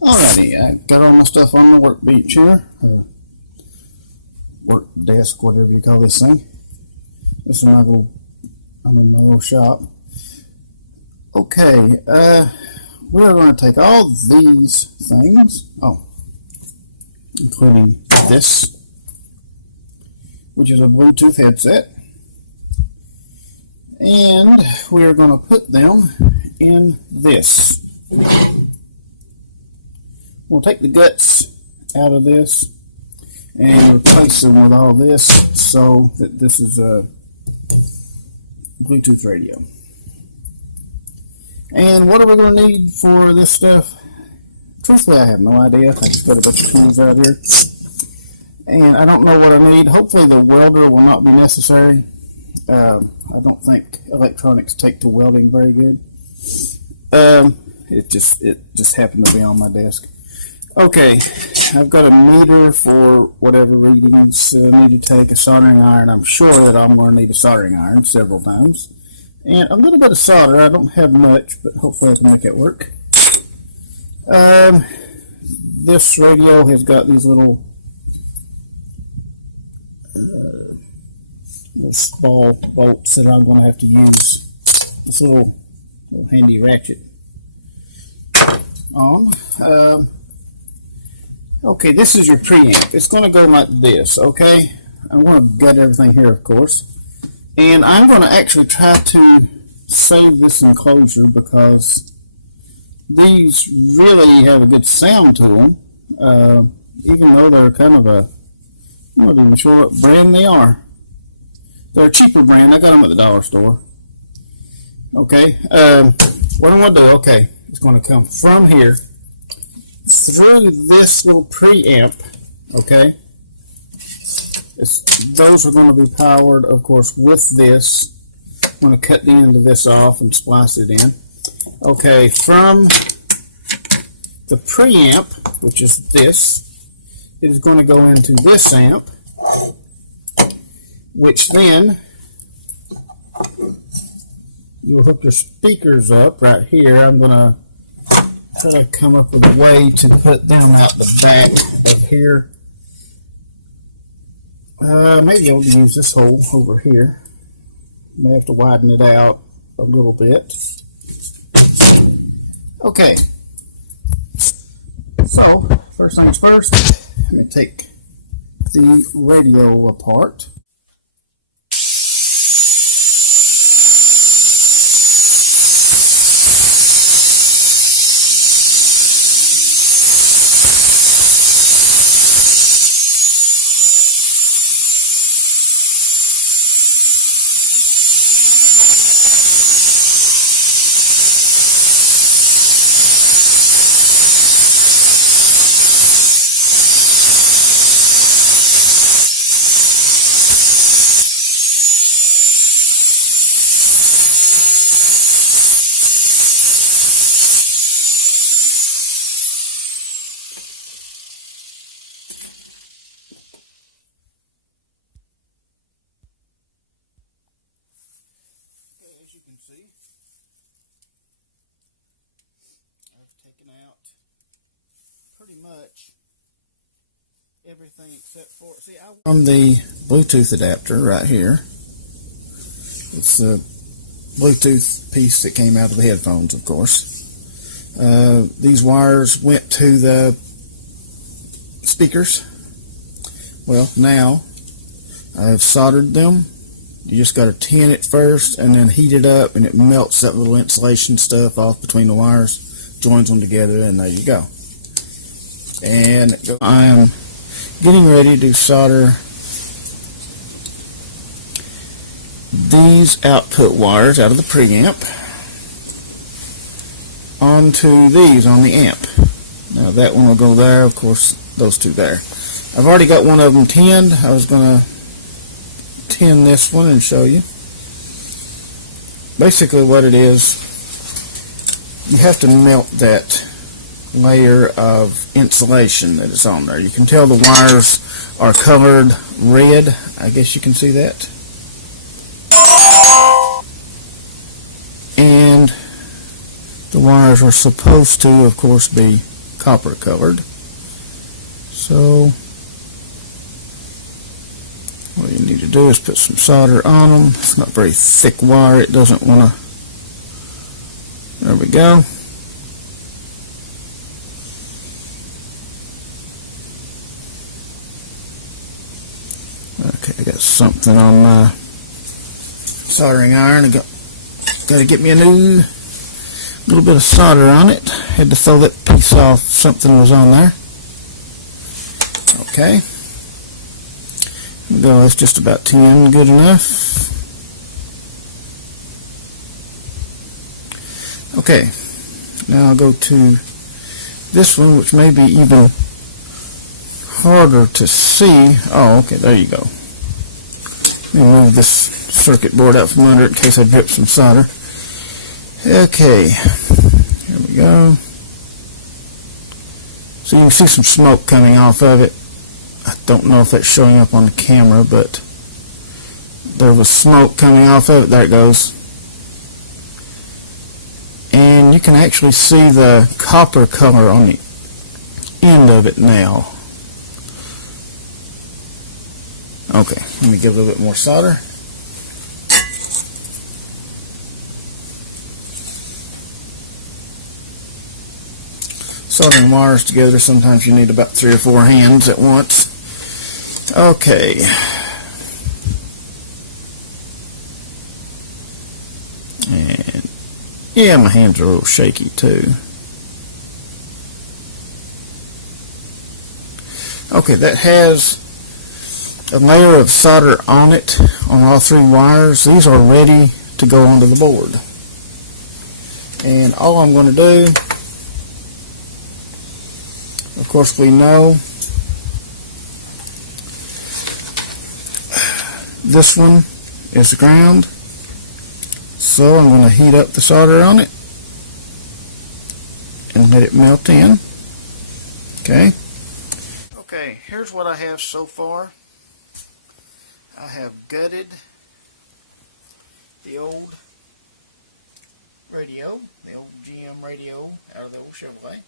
Alrighty, I got all my stuff on the workbench here, work desk, whatever you call this thing. This is I'm in my little shop. Okay, we're going to take all these things, including this, which is a Bluetooth headset, and we're going to put them in this. We'll take the guts out of this and replace them with all this so that this is a Bluetooth radio. And what are we going to need for this stuff? Truthfully, I have no idea. I just got a bunch of tools out here. And I don't know what I need. Hopefully the welder will not be necessary. I don't think electronics take to welding very good. It just happened to be on my desk. Okay, I've got a meter for whatever readings I need to take, a soldering iron. I'm sure that I'm going to need a soldering iron several times. And a little bit of solder. I don't have much, but hopefully I can make it work. This radio has got these little small bolts that I'm going to have to use this little handy ratchet on. Okay, this is your preamp. It's going to go like this, okay? I'm going to gut everything here, of course. And I'm going to actually try to save this enclosure because these really have a good sound to them, even though they're kind of I'm not even sure what brand they are. They're a cheaper brand. I got them at the dollar store. Okay, what I'm going to do, okay, it's going to come from here through this little preamp, okay? Those are going to be powered, of course, with this. I'm going to cut the end of this off and splice it in. Okay, from the preamp, which is this, it is going to go into this amp, which then you'll hook your speakers up right here. I'm going to try to come up with a way to put them out the back up here. Maybe I'll use this hole over here. May have to widen it out a little bit. Okay. So, first things first, I'm going to take the radio apart. As you can see, I've taken out pretty much everything except for, from the Bluetooth adapter right here. It's the Bluetooth piece that came out of the headphones, of course. These wires went to the speakers. Well, now I've soldered them. You just got to tin it first and then heat it up, and it melts that little insulation stuff off between the wires, joins them together, and there you go. And I am getting ready to solder these output wires out of the preamp onto these on the amp. Now that one will go there, of course those two there. I've already got one of them tinned. I was going to tin this one and show you. Basically what it is, you have to melt that layer of insulation that is on there. You can tell the wires are colored red. I guess you can see that. And the wires are supposed to, of course, be copper colored. So what you need to do is put some solder on them. It's not very thick wire. It doesn't want to. There we go. Okay, I got something on my soldering iron. I got to get me a new little bit of solder on it. Had to throw that piece off. Something was on there. Okay. There we go. That's just about 10. Good enough. Okay. Now I'll go to this one, which may be even harder to see. Oh, okay. There you go. Let me move this circuit board out from under it in case I drip some solder. Okay. Here we go. So you can see some smoke coming off of it. I don't know if that's showing up on the camera, but there was smoke coming off of it. There it goes. And you can actually see the copper color on the end of it now. Okay, let me give a little bit more solder. Soldering wires together, sometimes you need about 3 or 4 hands at once. Okay. And yeah, my hands are a little shaky too. Okay, that has a layer of solder on it on all 3 wires. These are ready to go onto the board. And all I'm going to do, of course, we know this one is the ground, so I'm going to heat up the solder on it and let it melt in. Okay. Okay, here's what I have so far. I have gutted the old radio, the old GM radio out of the old Chevrolet.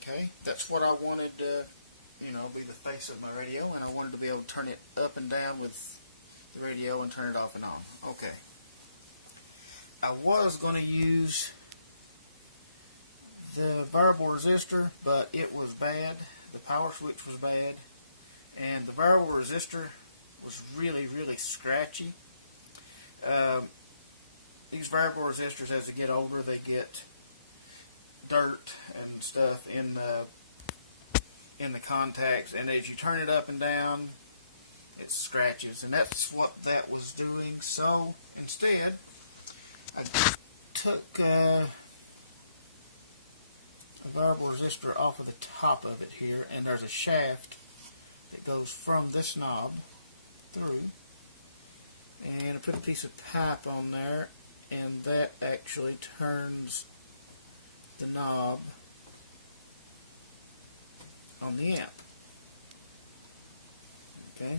Okay, that's what I wanted to, be the face of my radio, and I wanted to be able to turn it up and down with the radio and turn it off and on. Okay. I was going to use the variable resistor, but it was bad. The power switch was bad, and the variable resistor was really, really scratchy. These variable resistors, as they get older, they get dirt and stuff in the contacts, and as you turn it up and down, it scratches, and that's what that was doing. So instead, I took a variable resistor off of the top of it here, and there's a shaft that goes from this knob through, and I put a piece of pipe on there, and that actually turns the knob on the amp. Okay.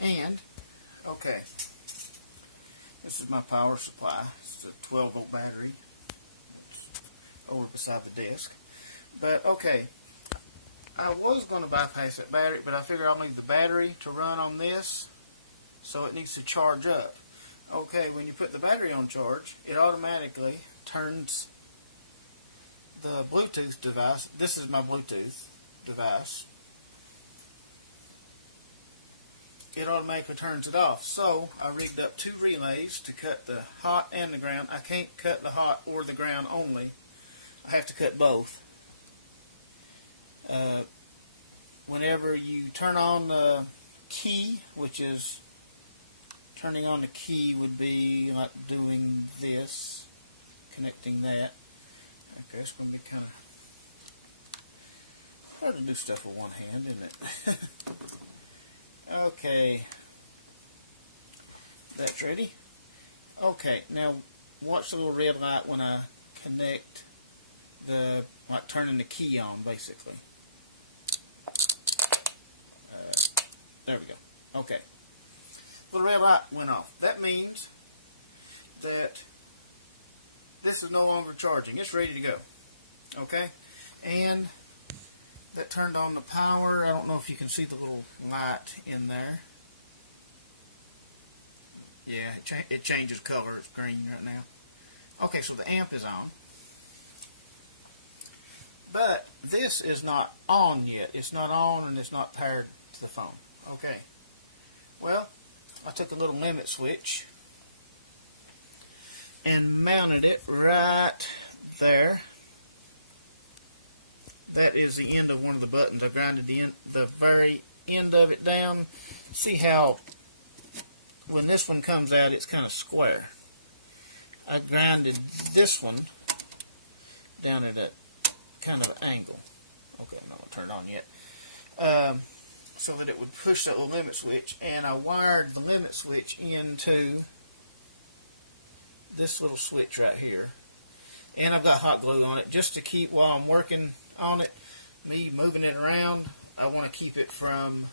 And, okay, this is my power supply. It's a 12-volt battery over beside the desk. But, okay, I was going to bypass that battery, but I figure I'll leave the battery to run on this, so it needs to charge up. Okay, when you put the battery on charge, it automatically turns the Bluetooth device. This is my Bluetooth device. It automatically turns it off. So I rigged up 2 relays to cut the hot and the ground. I can't cut the hot or the ground only. I have to cut both. Whenever you turn on the key, which is turning on the key would be like doing this, connecting that. Okay, it's going to be kind of hard to do stuff with one hand, isn't it? Okay, that's ready. Okay, now watch the little red light when I connect like turning the key on, basically. There we go. Okay. The red light went off. That means that this is no longer charging. It's ready to go. Okay? And that turned on the power. I don't know if you can see the little light in there. Yeah, it changes color. It's green right now. Okay, so the amp is on. But this is not on yet. It's not on and it's not paired to the phone. Okay. Well, I took a little limit switch and mounted it right there. That is the end of one of the buttons. I grinded the very end of it down. See how when this one comes out, it's kind of square. I grinded this one down at a kind of angle. Okay, I'm not going to turn it on yet. So that it would push the limit switch, and I wired the limit switch into this little switch right here. And I've got hot glue on it just to keep, while I'm working on it, me moving it around, I want to keep it from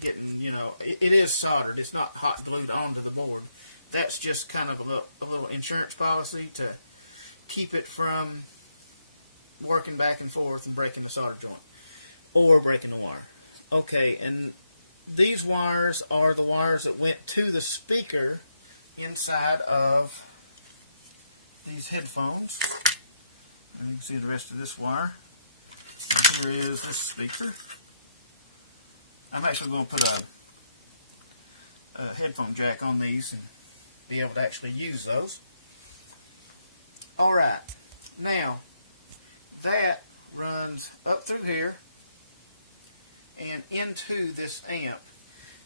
getting, you know, it is soldered. It's not hot glued onto the board. That's just kind of a little insurance policy to keep it from working back and forth and breaking the solder joint or breaking the wire. Okay, and these wires are the wires that went to the speaker inside of these headphones. And you can see the rest of this wire. And here is this speaker. I'm actually going to put a headphone jack on these and be able to actually use those. Alright, now that runs up through here and into this amp,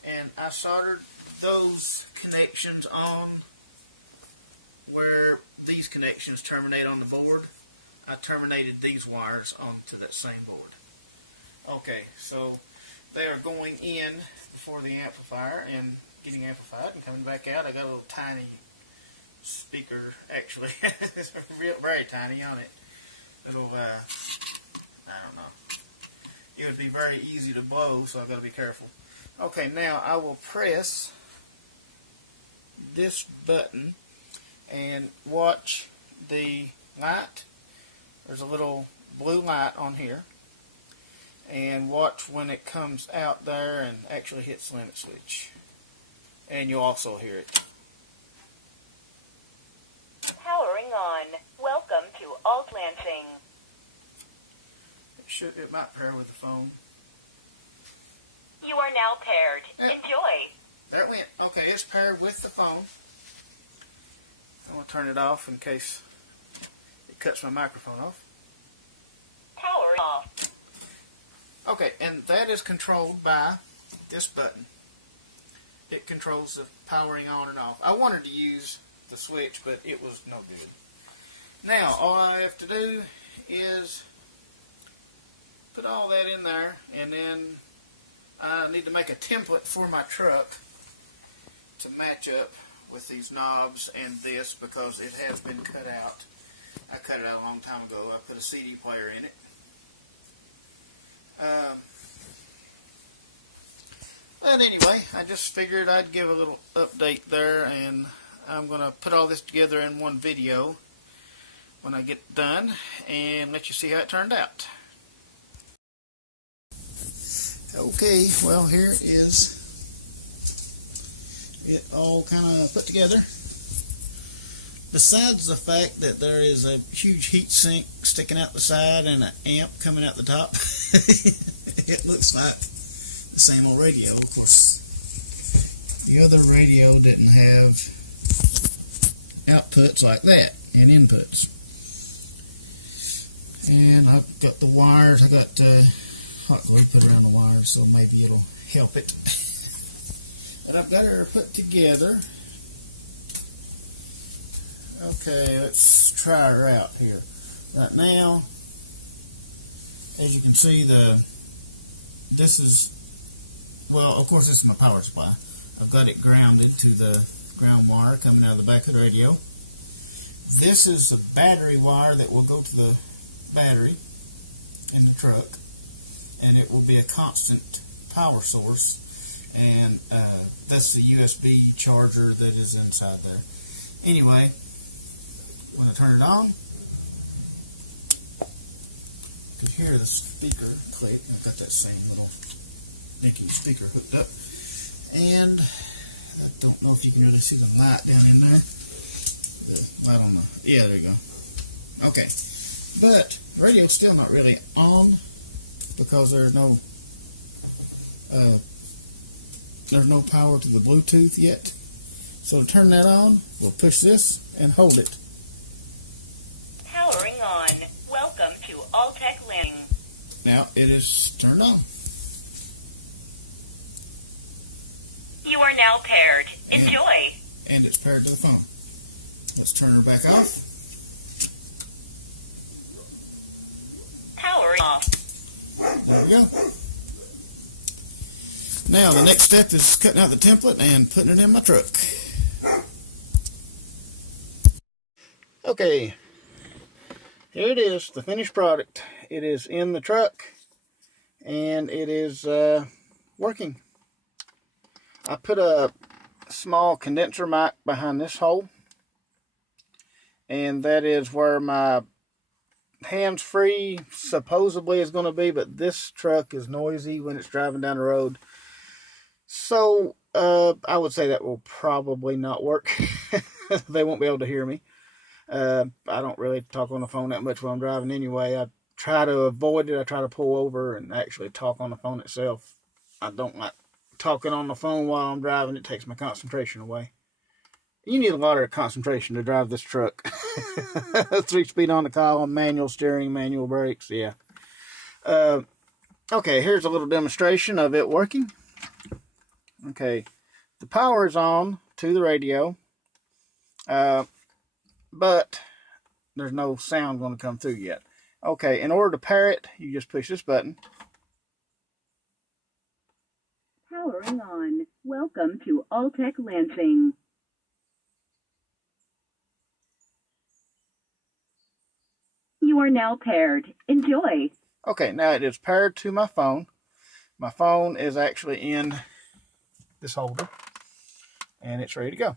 and I soldered those connections on where these connections terminate on the board. I terminated these wires onto that same board. Okay, so they are going in for the amplifier and getting amplified and coming back out. I got a little tiny speaker, actually. It's very tiny on it. Little, I don't know. It would be very easy to blow, so I've got to be careful. Okay, now I will press this button and watch the light. There's a little blue light on here. And watch when it comes out there and actually hits the limit switch. And you'll also hear it. Powering on. Welcome to Alt Lansing. It might pair with the phone. You are now paired. Yep. Enjoy. There it went. Okay, it's paired with the phone. I'm going to turn it off in case it cuts my microphone off. Power off. Okay, and that is controlled by this button. It controls the powering on and off. I wanted to use the switch, but it was no good. Now, all I have to do is put all that in there, and then I need to make a template for my truck to match up with these knobs and this, because it has been cut out. I cut it out a long time ago. I put a CD player in it. But anyway, I just figured I'd give a little update there, and I'm going to put all this together in one video when I get done and let you see how it turned out. Okay, well, here is it all kind of put together. Besides the fact that there is a huge heat sink sticking out the side and an amp coming out the top, it looks like the same old radio. Of course, the other radio didn't have outputs like that and inputs. And I've got the wires. I got hot glue put around the wires, so maybe it'll help it. But I've got her put together. Okay, let's try her out here. Right now, as you can see, this is, well, of course, this is my power supply. I've got it grounded to the ground wire coming out of the back of the radio. This is the battery wire that will go to the battery in the truck, and it will be a constant power source, and that's the USB charger that is inside there. Anyway, when I turn it on, you can hear the speaker click. I've got that same little Nicky speaker hooked up. And I don't know if you can really see the light down in there. The light on the, yeah, there you go. Okay, but the radio's still not really on because there's no power to the Bluetooth yet. So to turn that on, we'll push this and hold it. Powering on. Welcome to Alltech Landing. Now it is turned on. You are now paired. Enjoy. And it's paired to the phone. Let's turn her back off. Powering off. There we go. Now the next step is cutting out the template and putting it in my truck. Okay, here it is, the finished product. It is in the truck and it is working. I put a small condenser mic behind this hole, and that is where my hands-free supposedly is going to be, but this truck is noisy when it's driving down the road. So I would say that will probably not work. They won't be able to hear me. I don't really talk on the phone that much when I'm driving anyway. I try to avoid it. I try to pull over and actually talk on the phone itself. I don't like talking on the phone while I'm driving. It takes my concentration away. You need a lot of concentration to drive this truck. 3-speed on the column, manual steering, manual brakes, yeah. Okay, here's a little demonstration of it working. Okay, the power is on to the radio, but there's no sound going to come through yet. Okay, in order to pair it, you just push this button. Powering on. Welcome to Alltech Lansing. You are now paired. Enjoy. Okay, now it is paired to my phone. My phone is actually in this holder, and it's ready to go.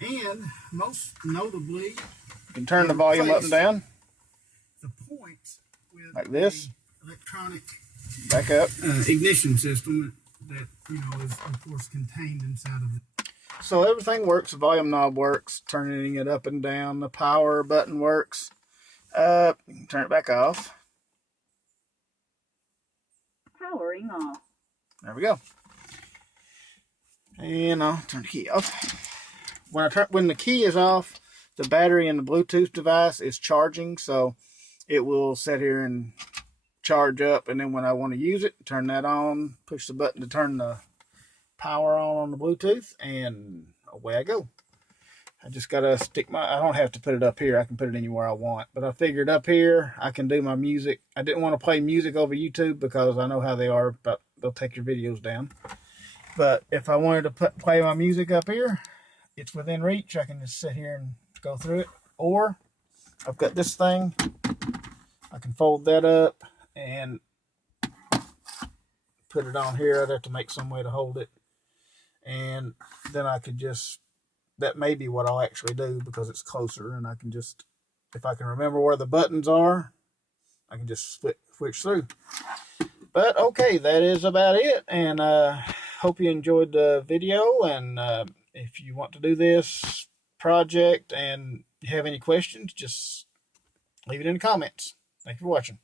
And most notably, you can turn the volume up and down. The points with like this. Electronic back up ignition system that is of course contained inside of it. So everything works. The volume knob works, turning it up and down. The power button works. You can turn it back off. Powering off. There we go. And I'll turn the key off. When the key is off, the battery in the Bluetooth device is charging, so it will sit here and charge up, and then when I want to use it, turn that on, push the button to turn the power on the Bluetooth, and away I go. I just gotta I don't have to put it up here. I can put it anywhere I want, but I figured up here I can do my music. I didn't want to play music over YouTube because I know how they are, but they'll take your videos down. But if I wanted to play my music up here, it's within reach. I can just sit here and go through it. Or I've got this thing. I can fold that up and put it on here. I'd have to make some way to hold it. And then I could just, that may be what I'll actually do because it's closer. And I can just, if I can remember where the buttons are, I can just switch through. But okay, that is about it. And hope you enjoyed the video. And if you want to do this project and you have any questions, just leave it in the comments. Thank you for watching.